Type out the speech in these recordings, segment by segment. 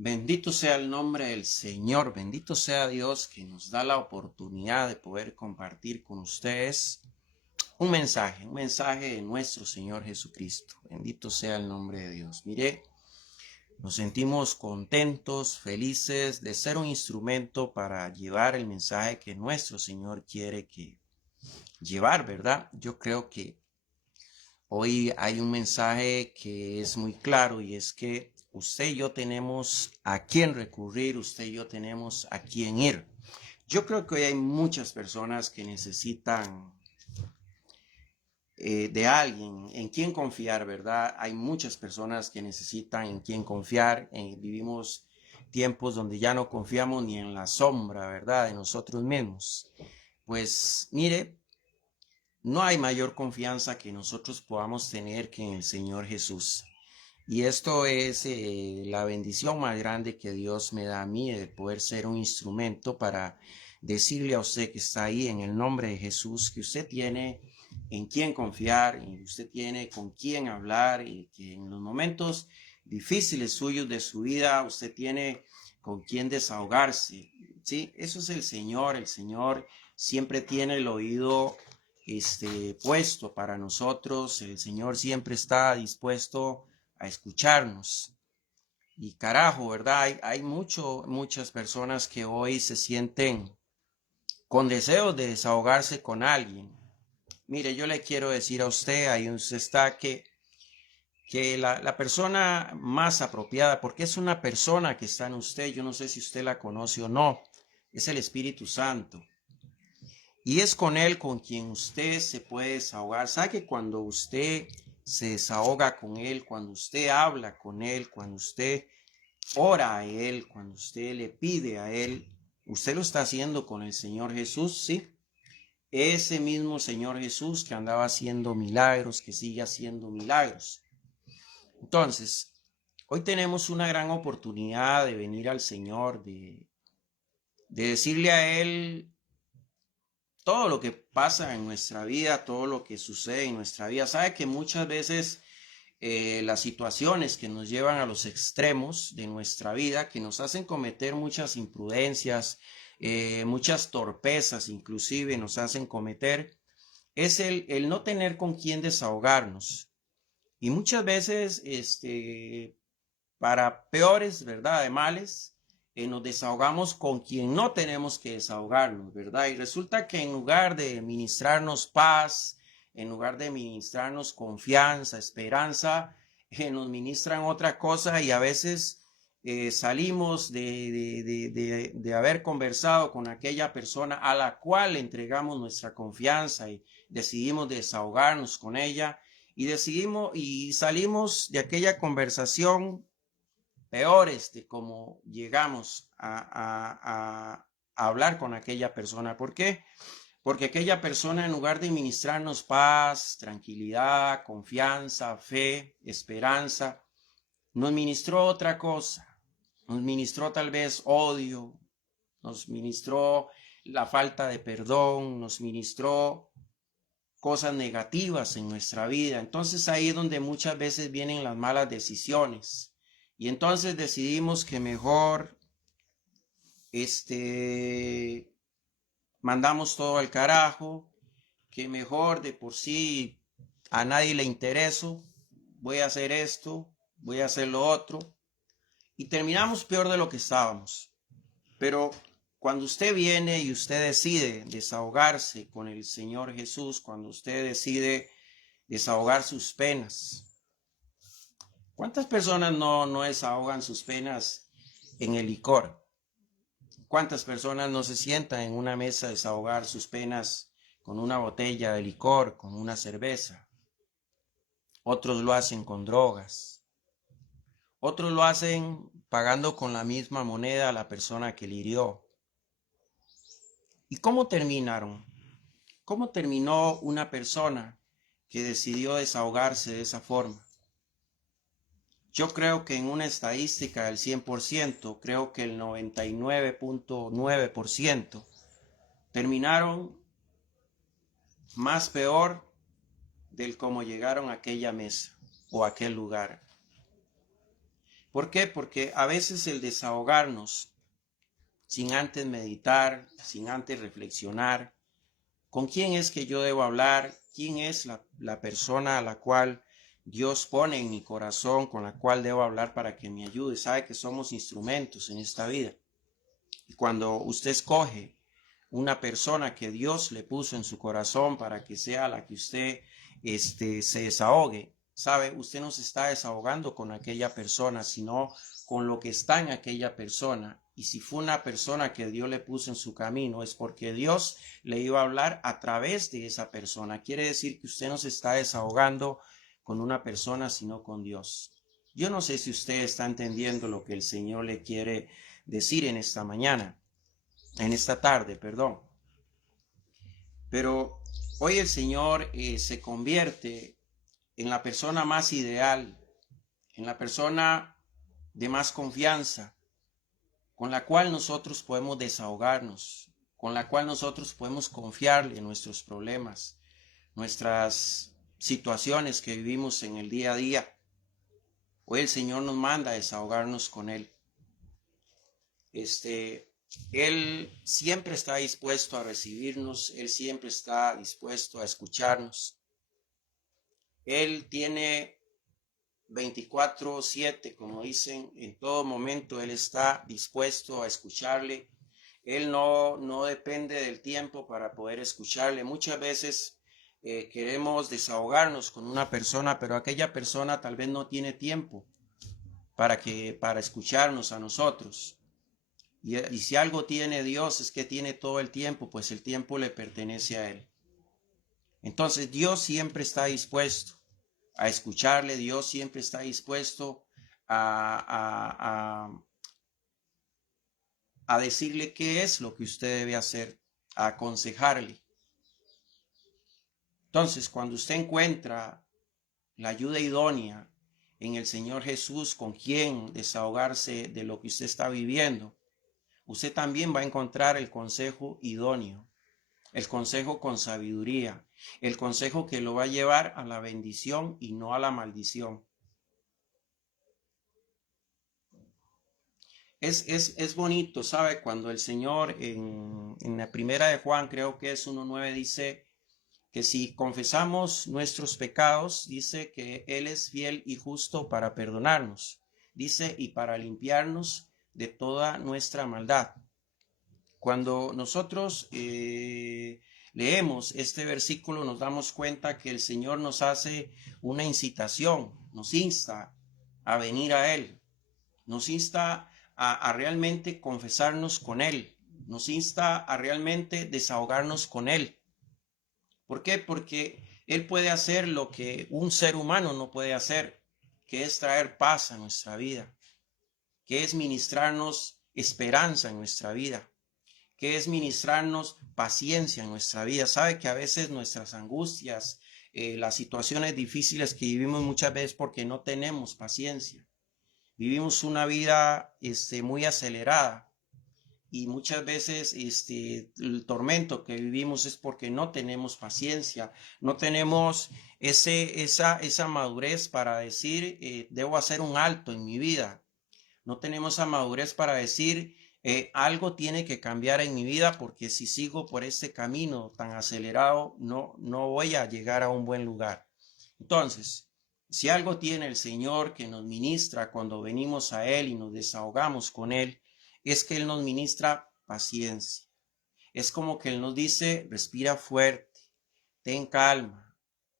Bendito sea el nombre del Señor, bendito sea Dios que nos da la oportunidad de poder compartir con ustedes un mensaje de nuestro Señor Jesucristo. Bendito sea el nombre de Dios. Mire, nos sentimos contentos, felices de ser un instrumento para llevar el mensaje que nuestro Señor quiere que llevar, ¿verdad? Yo creo que hoy hay un mensaje que es muy claro y es que usted y yo tenemos a quién recurrir, usted y yo tenemos a quién ir. Yo creo que hoy hay muchas personas que necesitan de alguien en quien confiar, ¿verdad? Hay muchas personas que necesitan en quien confiar. Vivimos tiempos donde ya no confiamos ni en la sombra, ¿verdad? De nosotros mismos. Pues mire, no hay mayor confianza que nosotros podamos tener que en el Señor Jesús. Y esto es la bendición más grande que Dios me da a mí, de poder ser un instrumento para decirle a usted que está ahí en el nombre de Jesús, que usted tiene en quién confiar, y usted tiene con quién hablar, y que en los momentos difíciles suyos de su vida, usted tiene con quién desahogarse. Sí, eso es el Señor siempre tiene el oído puesto para nosotros, el Señor siempre está dispuesto a escucharnos. Y carajo, ¿verdad? Hay muchas personas que hoy se sienten con deseos de desahogarse con alguien. Mire, yo le quiero decir a usted, ahí usted está, que la persona más apropiada, porque es una persona que está en usted, yo no sé si usted la conoce o no, es el Espíritu Santo. Y es con él con quien usted se puede desahogar. ¿Sabe que cuando usted se desahoga con él, cuando usted habla con él, cuando usted ora a él, cuando usted le pide a él, usted lo está haciendo con el Señor Jesús, sí? Ese mismo Señor Jesús que andaba haciendo milagros, que sigue haciendo milagros. Entonces, hoy tenemos una gran oportunidad de venir al Señor, de decirle a Él todo lo que pasa en nuestra vida, todo lo que sucede en nuestra vida. Sabe que muchas veces las situaciones que nos llevan a los extremos de nuestra vida, que nos hacen cometer muchas imprudencias, muchas torpezas, inclusive nos hacen cometer, es el no tener con quién desahogarnos. Y muchas veces, para peores, ¿verdad? De males, nos desahogamos con quien no tenemos que desahogarnos, ¿verdad? Y resulta que en lugar de ministrarnos paz, en lugar de ministrarnos confianza, esperanza, nos ministran otra cosa y a veces salimos de haber conversado con aquella persona a la cual le entregamos nuestra confianza y decidimos desahogarnos con ella y decidimos y salimos de aquella conversación peores de cómo llegamos a hablar con aquella persona. ¿Por qué? Porque aquella persona, en lugar de ministrarnos paz, tranquilidad, confianza, fe, esperanza, nos ministró otra cosa. Nos ministró tal vez odio, nos ministró la falta de perdón, nos ministró cosas negativas en nuestra vida. Entonces ahí es donde muchas veces vienen las malas decisiones. Y entonces decidimos que mejor mandamos todo al carajo, que mejor de por sí a nadie le intereso, voy a hacer esto, voy a hacer lo otro. Y terminamos peor de lo que estábamos. Pero cuando usted viene y usted decide desahogarse con el Señor Jesús, cuando usted decide desahogar sus penas. ¿Cuántas personas no desahogan sus penas en el licor? ¿Cuántas personas no se sientan en una mesa a desahogar sus penas con una botella de licor, con una cerveza? Otros lo hacen con drogas. Otros lo hacen pagando con la misma moneda a la persona que le hirió. ¿Y cómo terminaron? ¿Cómo terminó una persona que decidió desahogarse de esa forma? Yo creo que en una estadística del 100%, creo que el 99.9% terminaron más peor del cómo llegaron a aquella mesa o a aquel lugar. ¿Por qué? Porque a veces el desahogarnos sin antes meditar, sin antes reflexionar, ¿con quién es que yo debo hablar? ¿Quién es la persona a la cual Dios pone en mi corazón, con la cual debo hablar para que me ayude? Sabe que somos instrumentos en esta vida. Y cuando usted escoge una persona que Dios le puso en su corazón para que sea la que usted se desahogue, sabe, usted no se está desahogando con aquella persona, sino con lo que está en aquella persona. Y si fue una persona que Dios le puso en su camino, es porque Dios le iba a hablar a través de esa persona. Quiere decir que usted no se está desahogando con una persona, sino con Dios. Yo no sé si usted está entendiendo lo que el Señor le quiere decir en esta mañana, en esta tarde, perdón. Pero hoy el Señor se convierte en la persona más ideal, en la persona de más confianza, con la cual nosotros podemos desahogarnos, con la cual nosotros podemos confiarle en nuestros problemas, nuestras situaciones que vivimos en el día a día. Hoy el Señor nos manda a desahogarnos con Él. Él siempre está dispuesto a recibirnos, Él siempre está dispuesto a escucharnos. Él tiene 24/7, como dicen, en todo momento Él está dispuesto a escucharle. Él no depende del tiempo para poder escucharle. Muchas veces queremos desahogarnos con una persona, pero aquella persona tal vez no tiene tiempo para escucharnos a nosotros. Y si algo tiene Dios es que tiene todo el tiempo, pues el tiempo le pertenece a Él. Entonces Dios siempre está dispuesto a escucharle, Dios siempre está dispuesto a decirle qué es lo que usted debe hacer, a aconsejarle. Entonces, cuando usted encuentra la ayuda idónea en el Señor Jesús, con quien desahogarse de lo que usted está viviendo, usted también va a encontrar el consejo idóneo, el consejo con sabiduría, el consejo que lo va a llevar a la bendición y no a la maldición. Es bonito, ¿sabe? Cuando el Señor en la primera de Juan, creo que es 1:9, dice que si confesamos nuestros pecados, dice que Él es fiel y justo para perdonarnos, dice, y para limpiarnos de toda nuestra maldad. Cuando nosotros leemos este versículo, nos damos cuenta que el Señor nos hace una incitación, nos insta a venir a Él, nos insta a realmente confesarnos con Él, nos insta a realmente desahogarnos con Él. ¿Por qué? Porque Él puede hacer lo que un ser humano no puede hacer, que es traer paz a nuestra vida, que es ministrarnos esperanza en nuestra vida, que es ministrarnos paciencia en nuestra vida. Sabe que a veces nuestras angustias, las situaciones difíciles que vivimos muchas veces porque no tenemos paciencia. Vivimos una vida muy acelerada y muchas veces el tormento que vivimos es porque no tenemos paciencia, no tenemos esa madurez para decir, debo hacer un alto en mi vida. No tenemos esa madurez para decir, algo tiene que cambiar en mi vida porque si sigo por este camino tan acelerado, no voy a llegar a un buen lugar. Entonces, si algo tiene el Señor que nos ministra cuando venimos a Él y nos desahogamos con Él, es que Él nos ministra paciencia. Es como que Él nos dice, respira fuerte, ten calma,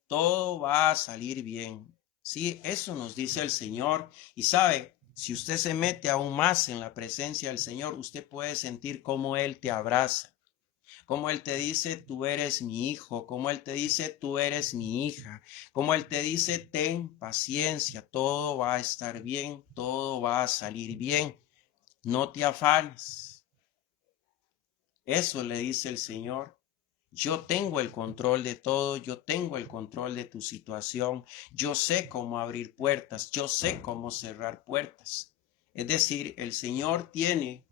todo va a salir bien. Sí, eso nos dice el Señor. Y sabe, si usted se mete aún más en la presencia del Señor, usted puede sentir cómo Él te abraza, cómo Él te dice, tú eres mi hijo, cómo Él te dice, tú eres mi hija, cómo Él te dice, ten paciencia, todo va a estar bien, todo va a salir bien, no te afanes. Eso le dice el Señor. Yo tengo el control de todo, yo tengo el control de tu situación, yo sé cómo abrir puertas, yo sé cómo cerrar puertas. Es decir, el Señor tiene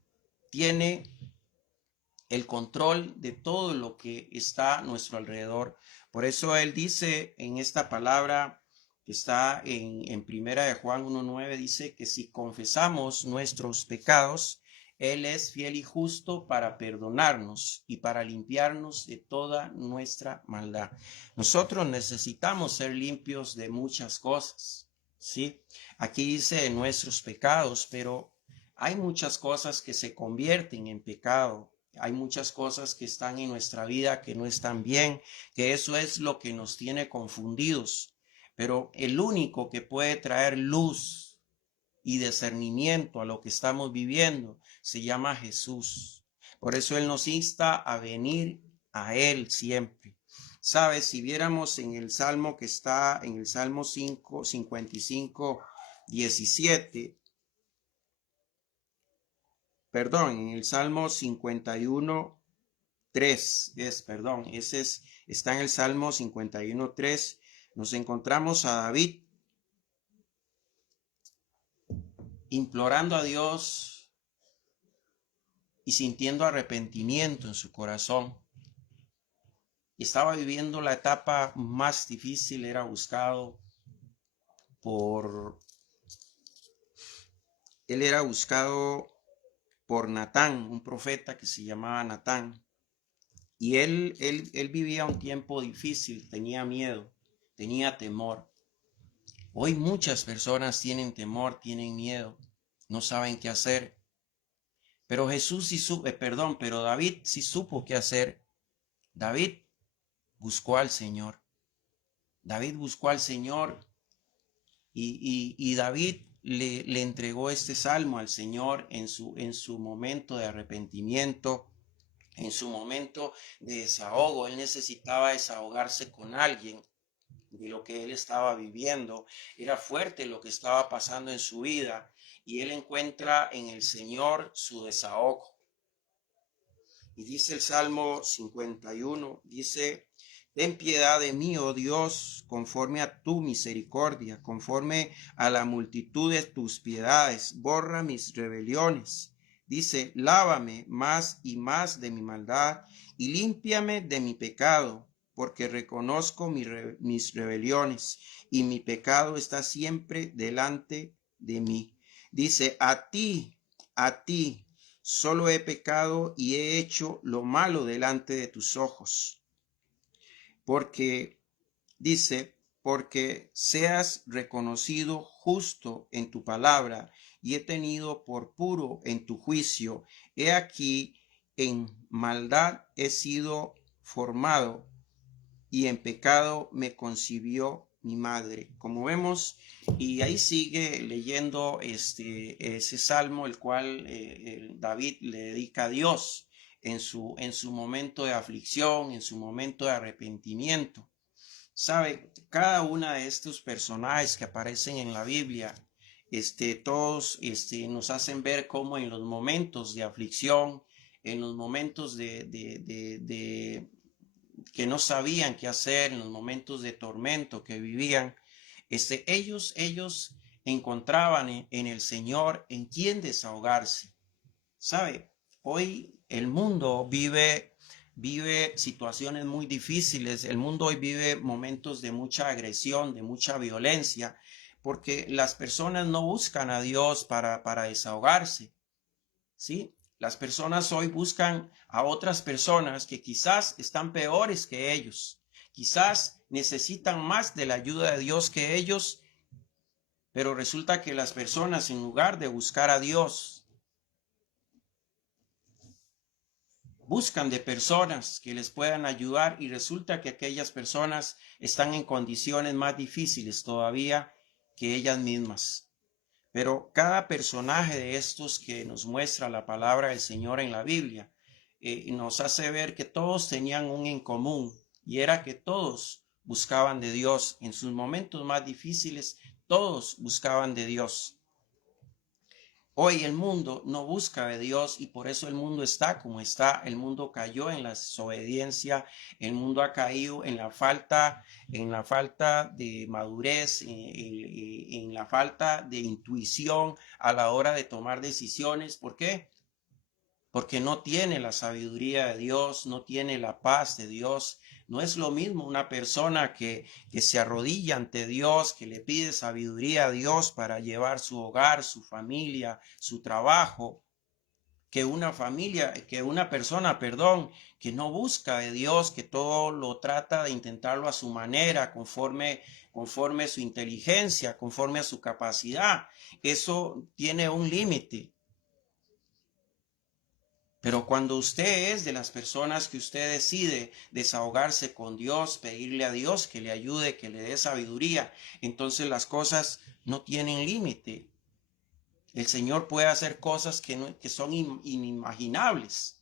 el control de todo lo que está a nuestro alrededor. Por eso Él dice en esta palabra que está en Primera de Juan 1:9, dice que si confesamos nuestros pecados, Él es fiel y justo para perdonarnos y para limpiarnos de toda nuestra maldad. Nosotros necesitamos ser limpios de muchas cosas, ¿sí? Aquí dice nuestros pecados, pero hay muchas cosas que se convierten en pecado. Hay muchas cosas que están en nuestra vida que no están bien, que eso es lo que nos tiene confundidos. Pero el único que puede traer luz y discernimiento a lo que estamos viviendo se llama Jesús. Por eso Él nos insta a venir a Él siempre. ¿Sabes? Si viéramos en el Salmo que está en el Salmo 55, 17, perdón, en el Salmo 51, 3, está en el Salmo 51, 3, nos encontramos a David implorando a Dios y sintiendo arrepentimiento en su corazón. Estaba viviendo la etapa más difícil, era buscado por Natán, un profeta que se llamaba Natán. Y él vivía un tiempo difícil, tenía miedo, tenía temor. Hoy muchas personas tienen temor, tienen miedo, no saben qué hacer. Pero pero David sí supo qué hacer. David buscó al Señor. David buscó al Señor y David le entregó este salmo al Señor en su momento de arrepentimiento, en su momento de desahogo. Él necesitaba desahogarse con alguien de lo que él estaba viviendo. Era fuerte lo que estaba pasando en su vida y él encuentra en el Señor su desahogo. Y dice el Salmo 51, dice: ten piedad de mí, oh Dios, conforme a tu misericordia, conforme a la multitud de tus piedades, borra mis rebeliones. Dice: lávame más y más de mi maldad y límpiame de mi pecado, porque reconozco mis rebeliones y mi pecado está siempre delante de mí. Dice: a ti, solo he pecado y he hecho lo malo delante de tus ojos. Porque, dice, porque seas reconocido justo en tu palabra y he tenido por puro en tu juicio. He aquí, en maldad he sido formado y en pecado me concibió mi madre. Como vemos, y ahí sigue leyendo ese salmo, el cual David le dedica a Dios en su momento de aflicción, en su momento de arrepentimiento. Sabe, cada uno de estos personajes que aparecen en la Biblia, todos nos hacen ver cómo en los momentos de aflicción, en los momentos de que no sabían qué hacer, en los momentos de tormento que vivían, ellos encontraban en el Señor en quien desahogarse. ¿Sabe? Hoy el mundo vive situaciones muy difíciles. El mundo hoy vive momentos de mucha agresión, de mucha violencia, porque las personas no buscan a Dios para desahogarse, ¿sí? Las personas hoy buscan a otras personas que quizás están peores que ellos, quizás necesitan más de la ayuda de Dios que ellos, pero resulta que las personas, en lugar de buscar a Dios, buscan de personas que les puedan ayudar y resulta que aquellas personas están en condiciones más difíciles todavía que ellas mismas. Pero cada personaje de estos que nos muestra la palabra del Señor en la Biblia nos hace ver que todos tenían un en común y era que todos buscaban de Dios. En sus momentos más difíciles, todos buscaban de Dios. Hoy el mundo no busca de Dios y por eso el mundo está como está. El mundo cayó en la desobediencia, el mundo ha caído en la falta de madurez, en la falta de intuición a la hora de tomar decisiones. ¿Por qué? porque no tiene la sabiduría de Dios, no tiene la paz de Dios. No es lo mismo una persona que se arrodilla ante Dios, que le pide sabiduría a Dios para llevar su hogar, su familia, su trabajo, que una persona, perdón, que no busca de Dios, que todo lo trata de intentarlo a su manera, conforme a su inteligencia, conforme a su capacidad. Eso tiene un límite. Pero cuando usted es de las personas que usted decide desahogarse con Dios, pedirle a Dios que le ayude, que le dé sabiduría, entonces las cosas no tienen límite. El Señor puede hacer cosas que son inimaginables.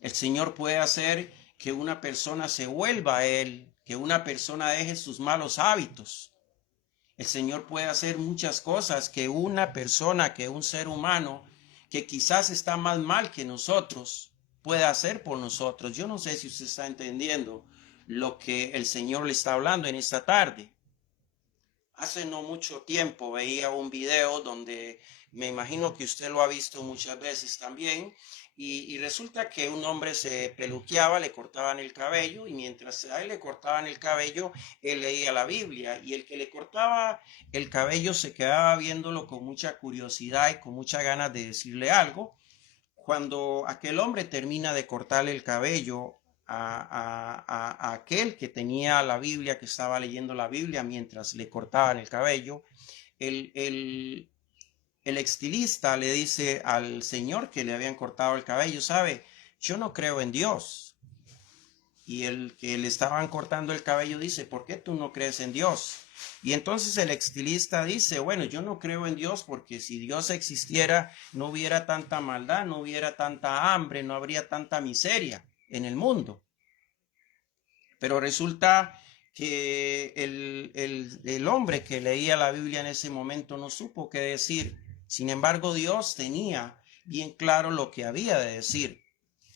El Señor puede hacer que una persona se vuelva a Él, que una persona deje sus malos hábitos. El Señor puede hacer muchas cosas que una persona, que un ser humano, que quizás está más mal que nosotros, puede hacer por nosotros. Yo no sé si usted está entendiendo lo que el Señor le está hablando en esta tarde. Hace no mucho tiempo veía un video donde me imagino que usted lo ha visto muchas veces también, y resulta que un hombre se peluqueaba, le cortaban el cabello, y mientras a él le cortaban el cabello, él leía la Biblia, y el que le cortaba el cabello se quedaba viéndolo con mucha curiosidad y con muchas ganas de decirle algo. Cuando aquel hombre termina de cortarle el cabello a aquel que tenía la Biblia, que estaba leyendo la Biblia mientras le cortaban el cabello, el, el, el estilista le dice al señor que le habían cortado el cabello, sabe, yo no creo en Dios. Y el que le estaban cortando el cabello dice, ¿por qué tú no crees en Dios? Y entonces el estilista dice, bueno, yo no creo en Dios porque si Dios existiera no hubiera tanta maldad, no hubiera tanta hambre, no habría tanta miseria en el mundo. Pero resulta que el hombre que leía la Biblia en ese momento no supo qué decir. Sin embargo, Dios tenía bien claro lo que había de decir.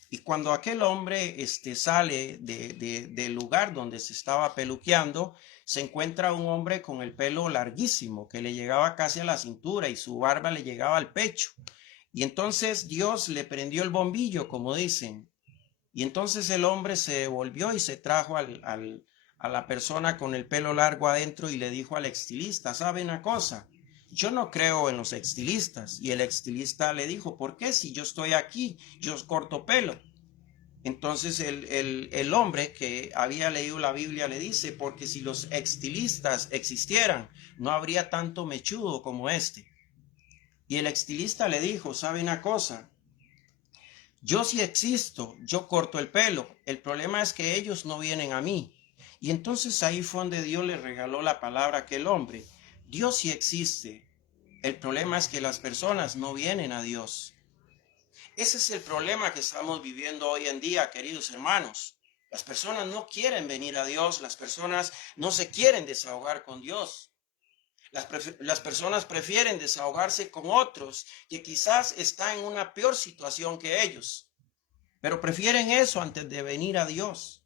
Y cuando aquel hombre sale del lugar donde se estaba peluqueando, se encuentra un hombre con el pelo larguísimo, que le llegaba casi a la cintura y su barba le llegaba al pecho. Y entonces Dios le prendió el bombillo, como dicen. Y entonces el hombre se volvió y se trajo a la persona con el pelo largo adentro y le dijo al estilista, ¿sabe una cosa? Yo no creo en los estilistas. Y el estilista le dijo, ¿por qué? Si yo estoy aquí, yo corto pelo. Entonces el hombre que había leído la Biblia le dice, porque si los estilistas existieran, no habría tanto mechudo como este. Y el estilista le dijo, ¿sabe una cosa? Yo sí existo, yo corto el pelo. El problema es que ellos no vienen a mí. Y entonces ahí fue donde Dios le regaló la palabra a aquel hombre. Dios sí existe. El problema es que las personas no vienen a Dios. Ese es el problema que estamos viviendo hoy en día, queridos hermanos. Las personas no quieren venir a Dios, las personas no se quieren desahogar con Dios. Las personas prefieren desahogarse con otros que quizás están en una peor situación que ellos, pero prefieren eso antes de venir a Dios.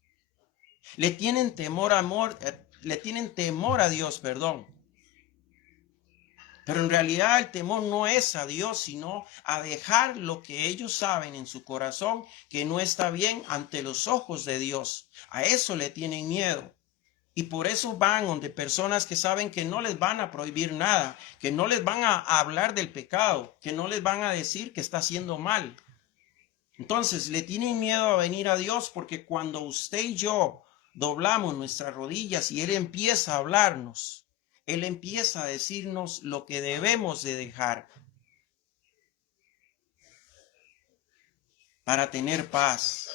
Le tienen temor a Dios, perdón. Pero en realidad el temor no es a Dios, sino a dejar lo que ellos saben en su corazón que no está bien ante los ojos de Dios. A eso le tienen miedo. Y por eso van donde personas que saben que no les van a prohibir nada, que no les van a hablar del pecado, que no les van a decir que está haciendo mal. Entonces le tienen miedo a venir a Dios porque cuando usted y yo doblamos nuestras rodillas y Él empieza a hablarnos, Él empieza a decirnos lo que debemos de dejar para tener paz,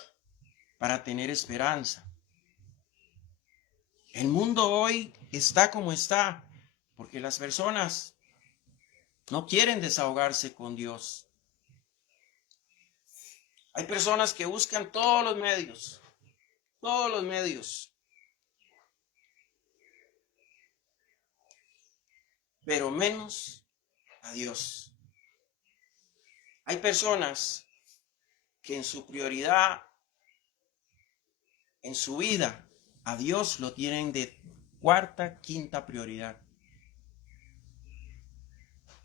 para tener esperanza. El mundo hoy está como está porque las personas no quieren desahogarse con Dios. Hay personas que buscan todos los medios, pero menos a Dios. Hay personas que en su prioridad, en su vida, a Dios lo tienen de cuarta, quinta prioridad.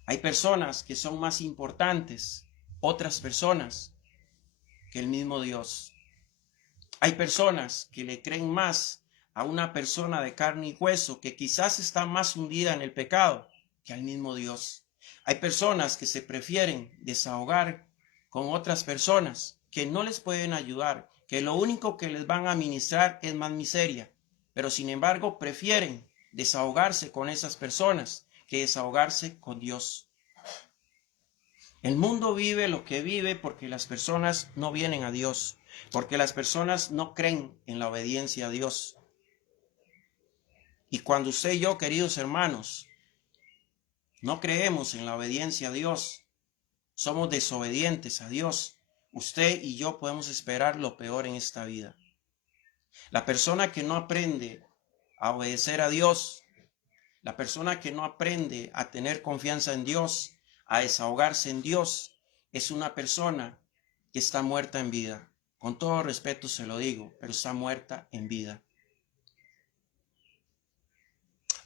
Hay personas que son más importantes otras personas que el mismo Dios. Hay personas que le creen más a una persona de carne y hueso que quizás está más hundida en el pecado que al mismo Dios. Hay personas que se prefieren desahogar con otras personas que no les pueden ayudar, que lo único que les van a ministrar es más miseria, pero sin embargo prefieren desahogarse con esas personas que desahogarse con Dios. El mundo vive lo que vive porque las personas no vienen a Dios, porque las personas no creen en la obediencia a Dios. Y cuando usted y yo, queridos hermanos, no creemos en la obediencia a Dios, somos desobedientes a Dios, usted y yo podemos esperar lo peor en esta vida. La persona que no aprende a obedecer a Dios, la persona que no aprende a tener confianza en Dios, a desahogarse en Dios, es una persona que está muerta en vida. Con todo respeto se lo digo, pero está muerta en vida.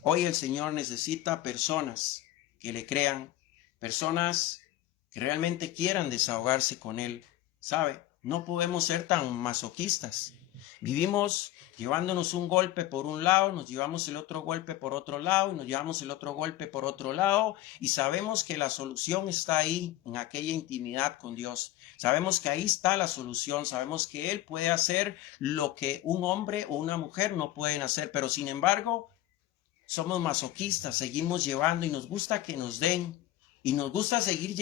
Hoy el Señor necesita personas que le crean, personas que realmente quieran desahogarse con Él. ¿Sabe? No podemos ser tan masoquistas. Vivimos llevándonos un golpe por un lado, nos llevamos el otro golpe por otro lado, y nos llevamos el otro golpe por otro lado, y sabemos que la solución está ahí, en aquella intimidad con Dios. Sabemos que ahí está la solución, sabemos que Él puede hacer lo que un hombre o una mujer no pueden hacer, pero sin embargo, somos masoquistas, seguimos llevando y nos gusta que nos den. Y nos gusta seguir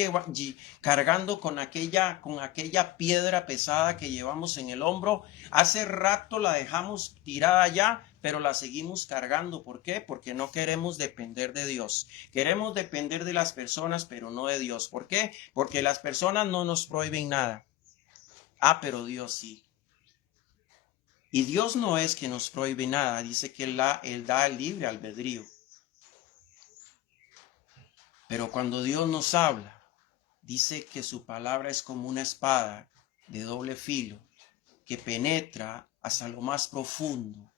cargando con aquella piedra pesada que llevamos en el hombro. Hace rato la dejamos tirada ya, pero la seguimos cargando. ¿Por qué? Porque no queremos depender de Dios. Queremos depender de las personas, pero no de Dios. ¿Por qué? Porque las personas no nos prohíben nada. Ah, pero Dios sí. Y Dios no es que nos prohíbe nada. Dice que Él da el libre albedrío. Pero cuando Dios nos habla, dice que su palabra es como una espada de doble filo que penetra hasta lo más profundo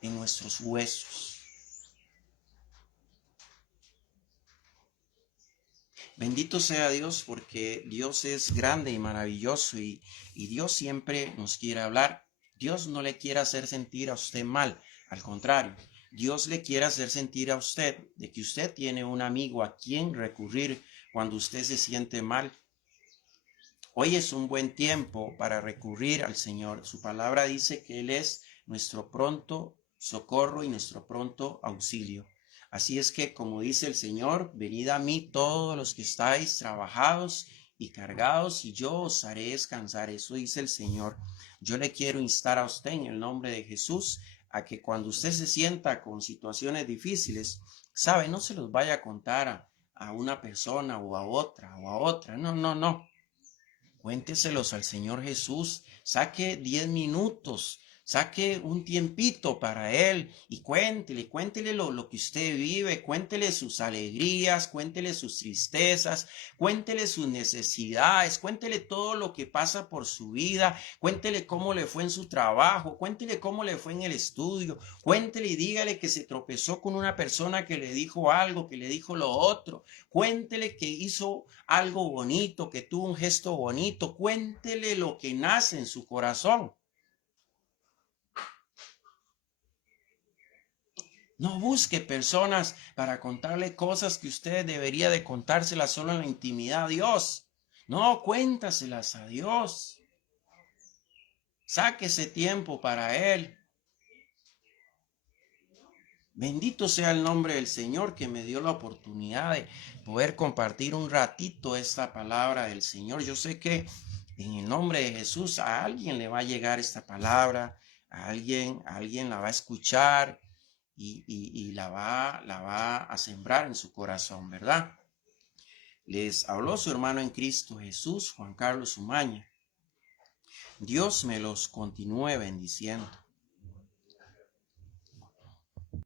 en nuestros huesos. Bendito sea Dios porque Dios es grande y maravilloso y Dios siempre nos quiere hablar. Dios no le quiere hacer sentir a usted mal, al contrario. Dios le quiere hacer sentir a usted de que usted tiene un amigo a quien recurrir cuando usted se siente mal. Hoy es un buen tiempo para recurrir al Señor. Su palabra dice que Él es nuestro pronto socorro y nuestro pronto auxilio. Así es que, como dice el Señor, venid a mí todos los que estáis trabajados y cargados, y yo os haré descansar. Eso dice el Señor. Yo le quiero instar a usted en el nombre de Jesús a que cuando usted se sienta con situaciones difíciles, sabe, no se los vaya a contar a una persona o a otra o a otra. No, no, no. Cuénteselos al Señor Jesús. Saque 10 minutos. Saque un tiempito para Él y cuéntele lo que usted vive, cuéntele sus alegrías, cuéntele sus tristezas, cuéntele sus necesidades, cuéntele todo lo que pasa por su vida, cuéntele cómo le fue en su trabajo, cuéntele cómo le fue en el estudio, cuéntele y dígale que se tropezó con una persona que le dijo algo, que le dijo lo otro, cuéntele que hizo algo bonito, que tuvo un gesto bonito, cuéntele lo que nace en su corazón. No busque personas para contarle cosas que usted debería de contárselas solo en la intimidad a Dios. No, cuéntaselas a Dios. Sáquese tiempo para Él. Bendito sea el nombre del Señor que me dio la oportunidad de poder compartir un ratito esta palabra del Señor. Yo sé que en el nombre de Jesús a alguien le va a llegar esta palabra, a alguien la va a escuchar y la va a sembrar en su corazón, ¿verdad? Les habló su hermano en Cristo Jesús, Juan Carlos Umaña. Dios me los continúe bendiciendo.